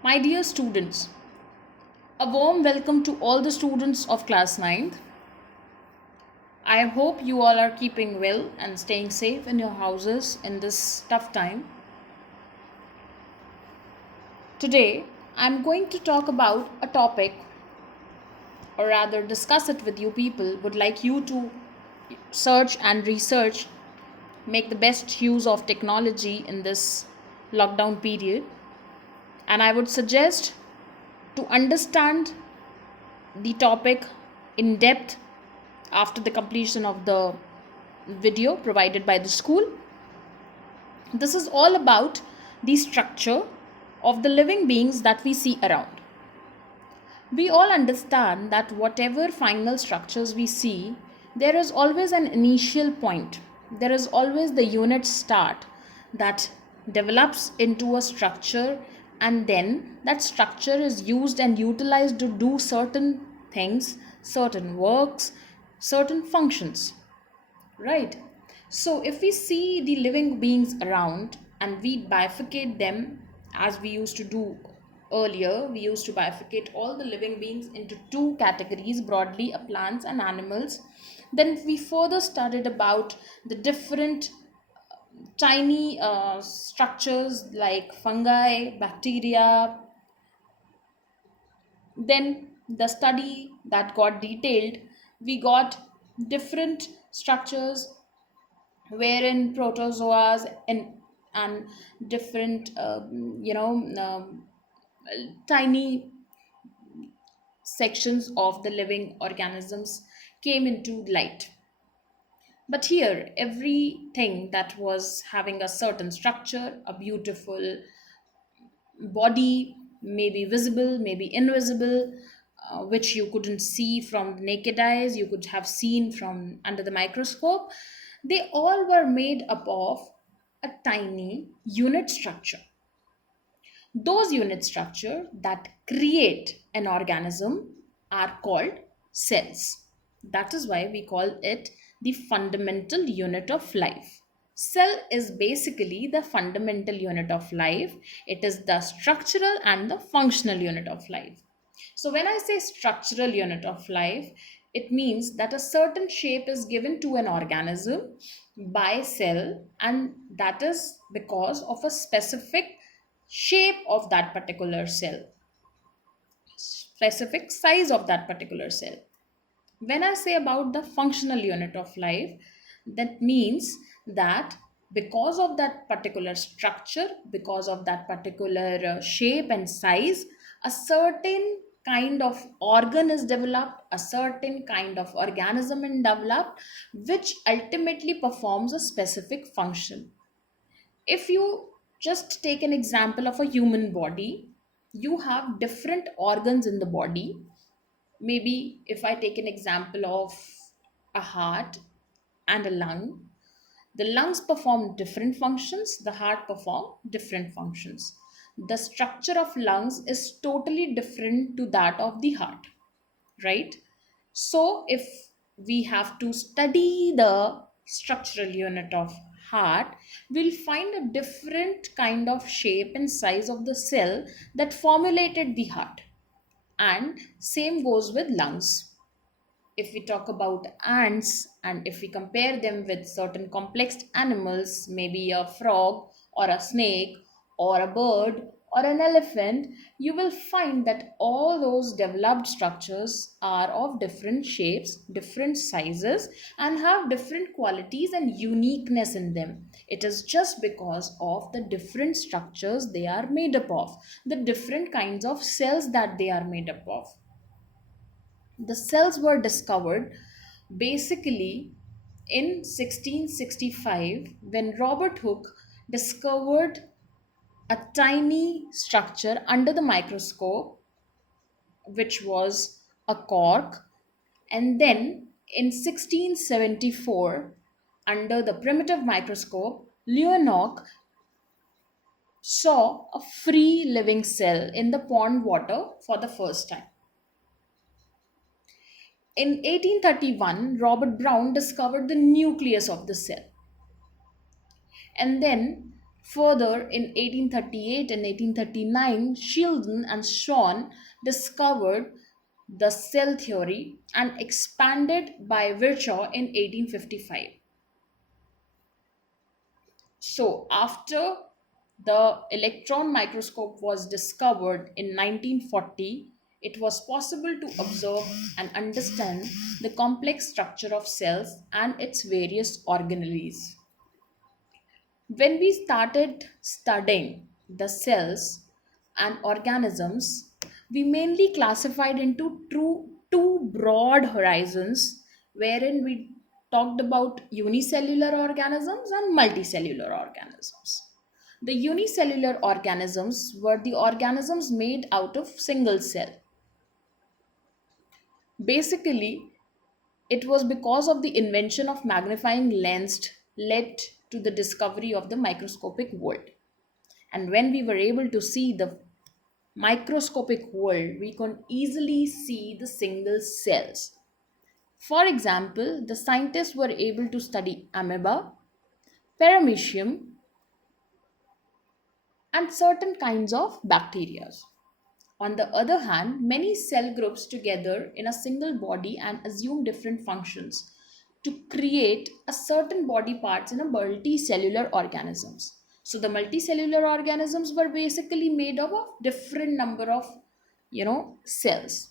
My dear students, a warm welcome to all the students of class ninth. I hope you all are keeping well and staying safe in your houses in this tough time. Today, I'm going to talk about a topic, or rather discuss it with you people. Would like you to search and research, make the best use of technology in this lockdown period. And I would suggest to understand the topic in depth after the completion of the video provided by the school. This is all about the structure of the living beings that we see around. We all understand that whatever final structures we see, there is always an initial point. There is always the unit start that develops into a structure, and then that structure is used and utilized to do certain things, certain works, certain functions. Right. So if we see the living beings around and we bifurcate them as we used to do earlier, we used to bifurcate all the living beings into two categories broadly, plants and animals. Then we further studied about the different tiny structures like fungi, bacteria. Then the study that got detailed, we got different structures wherein protozoas and different tiny sections of the living organisms came into light. But here everything that was having a certain structure, a beautiful body, maybe visible, maybe invisible, which you couldn't see from the naked eyes, you could have seen from under the microscope. They all were made up of a tiny unit structure. Those unit structure that create an organism are called cells. That is why we call it the fundamental unit of life. Cell is basically the fundamental unit of life. It is the structural and the functional unit of life. So, when I say structural unit of life, it means that a certain shape is given to an organism by cell, and that is because of a specific shape of that particular cell, specific size of that particular cell. When I say about the functional unit of life, that means that because of that particular structure, because of that particular shape and size, a certain kind of organ is developed, a certain kind of organism is developed, which ultimately performs a specific function. If you just take an example of a human body, you have different organs in the body. Maybe if I take an example of a heart and a lung, the lungs perform different functions, the heart perform different functions. The structure of lungs is totally different to that of the heart, right? So if we have to study the structural unit of heart, we'll find a different kind of shape and size of the cell that formulated the heart. And same goes with lungs. If we talk about ants and if we compare them with certain complex animals, maybe a frog or a snake or a bird or an elephant, you will find that all those developed structures are of different shapes, different sizes, and have different qualities and uniqueness in them. It is just because of the different structures they are made up of, the different kinds of cells that they are made up of. The cells were discovered basically in 1665 when Robert Hooke discovered a tiny structure under the microscope, which was a cork. And then in 1674, under the primitive microscope, Leeuwenhoek saw a free living cell in the pond water for the first time. In 1831, Robert Brown discovered the nucleus of the cell. And then Further, in 1838 and 1839, Sheldon and Shawn discovered the cell theory and expanded by Virchow in 1855. So, after the electron microscope was discovered in 1940, it was possible to observe and understand the complex structure of cells and its various organelles. When we started studying the cells and organisms, we mainly classified into two broad horizons, wherein we talked about unicellular organisms and multicellular organisms. The unicellular organisms were the organisms made out of single cell. Basically, it was because of the invention of magnifying lens led to the discovery of the microscopic world. And when we were able to see the microscopic world, we can easily see the single cells. For example, the scientists were able to study amoeba, paramecium, and certain kinds of bacteria. On the other hand, many cell groups together in a single body and assume different functions to create a certain body parts in a multicellular organisms. So the multicellular organisms were basically made up of different number of cells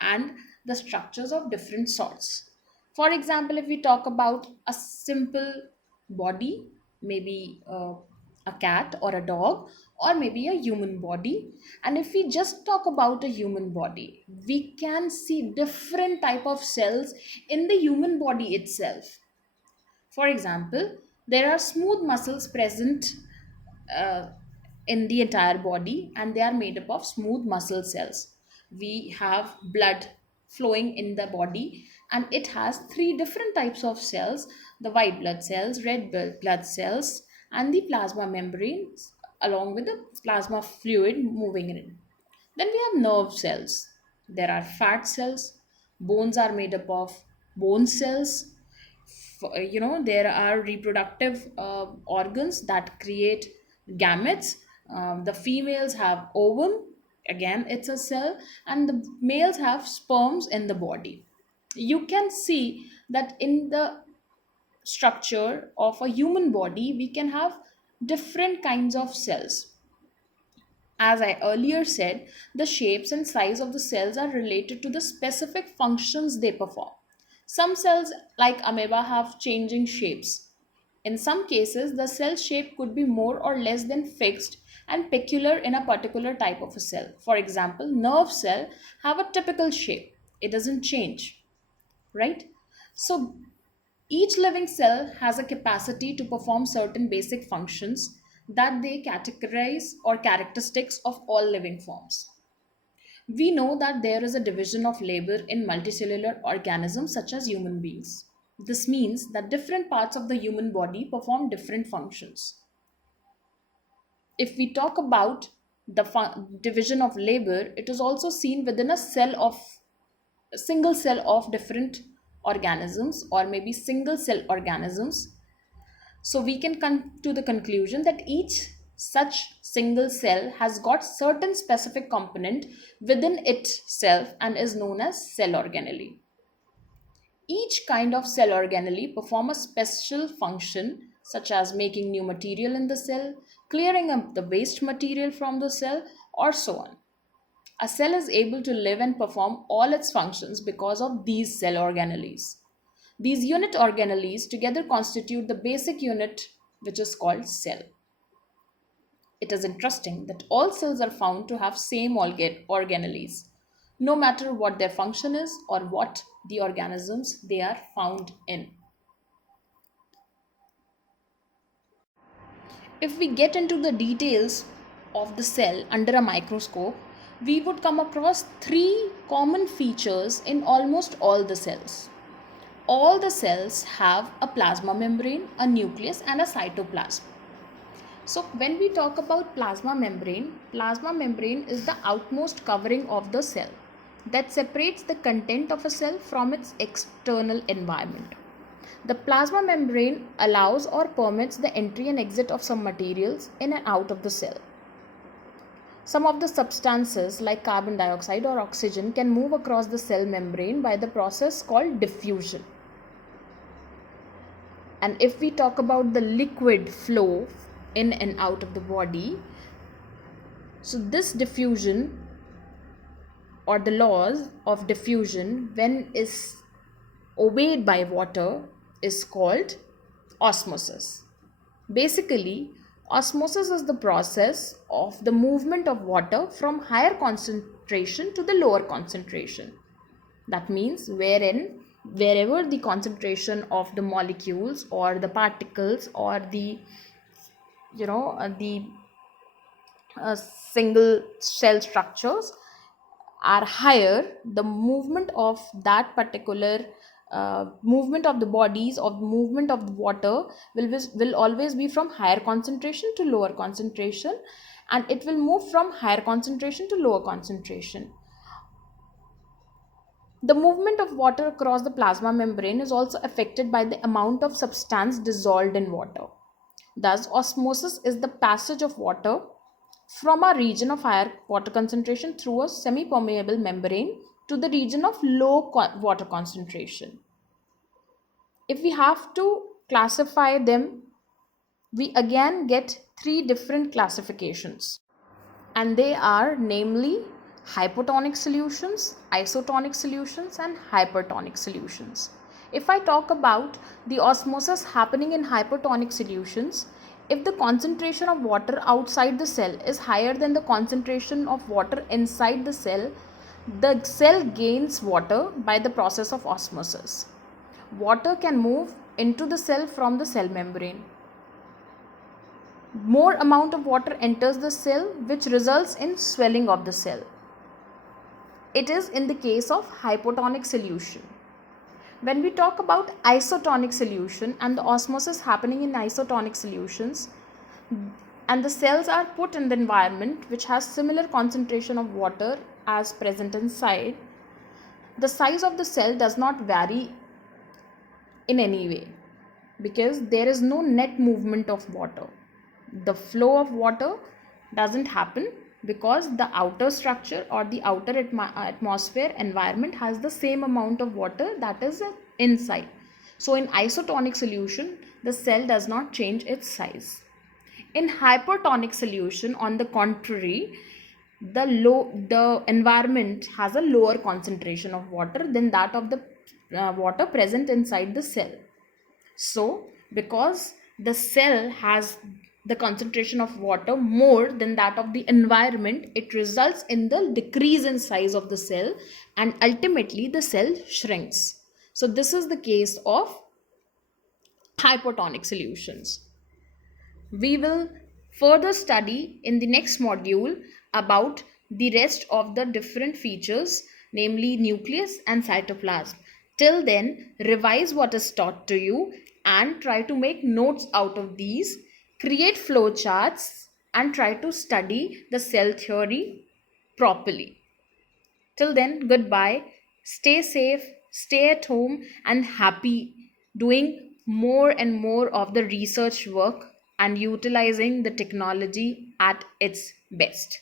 and the structures of different sorts. For example, if we talk about a simple body, maybe a cat or a dog, or maybe a human body, and if we just talk about a human body, we can see different type of cells in the human body itself. For example, there are smooth muscles present uh, in the entire body, and they are made up of smooth muscle cells. We have blood flowing in the body, and it has three different types of cells: the white blood cells, red blood cells, and the plasma membranes, along with the plasma fluid moving in. Then we have nerve cells. There are fat cells. Bones are made up of bone cells. There are reproductive organs that create gametes. The females have ovum, again it's a cell, and the males have sperms in the body. You can see that in the structure of a human body we can have different kinds of cells. As I earlier said, the shapes and size of the cells are related to the specific functions they perform. Some cells, like amoeba, have changing shapes. In some cases, the cell shape could be more or less than fixed and peculiar in a particular type of a cell. For example, nerve cell have a typical shape. It doesn't change, right? So each living cell has a capacity to perform certain basic functions that they categorize or characteristics of all living forms. We know that there is a division of labor in multicellular organisms such as human beings. This means that different parts of the human body perform different functions. If we talk about the division of labor, it is also seen within a single cell of different organisms, or maybe single cell organisms. So we can come to the conclusion that each such single cell has got certain specific component within itself and is known as cell organelle. Each kind of cell organelle perform a special function, such as making new material in the cell, clearing up the waste material from the cell, or so on. A cell is able to live and perform all its functions because of these cell organelles. These unit organelles together constitute the basic unit, which is called cell. It is interesting that all cells are found to have same organelles, no matter what their function is or what the organisms they are found in. If we get into the details of the cell under a microscope, we would come across three common features in almost all the cells. All the cells have a plasma membrane, a nucleus, and a cytoplasm. So when we talk about plasma membrane is the outmost covering of the cell that separates the content of a cell from its external environment. The plasma membrane allows or permits the entry and exit of some materials in and out of the cell. Some of the substances like carbon dioxide or oxygen can move across the cell membrane by the process called diffusion. And if we talk about the liquid flow in and out of the body, so this diffusion or the laws of diffusion, when is obeyed by water, is called osmosis. Basically, osmosis is the process of the movement of water from higher concentration to the lower concentration. That means wherever the concentration of the molecules or the particles or the single cell structures are higher, the movement of that particular movement of the bodies, of movement of the water will always be from higher concentration to lower concentration, and it will move from higher concentration to lower concentration. The movement of water across the plasma membrane is also affected by the amount of substance dissolved in water. Thus, osmosis is the passage of water from a region of higher water concentration through a semi-permeable membrane to the region of low water concentration. If we have to classify them, we again get three different classifications, and they are namely hypotonic solutions, isotonic solutions, and hypertonic solutions. If I talk about the osmosis happening in hypertonic solutions, if the concentration of water outside the cell is higher than the concentration of water inside the cell gains water by the process of osmosis. Water can move into the cell from the cell membrane. More amount of water enters the cell, which results in swelling of the cell. It is in the case of hypotonic solution. When we talk about isotonic solution and the osmosis happening in isotonic solutions, and the cells are put in the environment which has similar concentration of water as present inside, the size of the cell does not vary in any way because there is no net movement of water. The flow of water doesn't happen because the outer structure or the outer atmosphere environment has the same amount of water that is inside. So in isotonic solution, the cell does not change its size. In hypertonic solution, on the contrary, the environment has a lower concentration of water than that of the water present inside the cell. So because the cell has the concentration of water more than that of the environment, it results in the decrease in size of the cell and ultimately the cell shrinks. So this is the case of hypotonic solutions. We will further study in the next module about the rest of the different features, namely nucleus and cytoplasm. Till then, revise what is taught to you and try to make notes out of these, create flowcharts, and try to study the cell theory properly. Till then, goodbye. Stay safe, stay at home, and happy doing more and more of the research work and utilizing the technology at its best.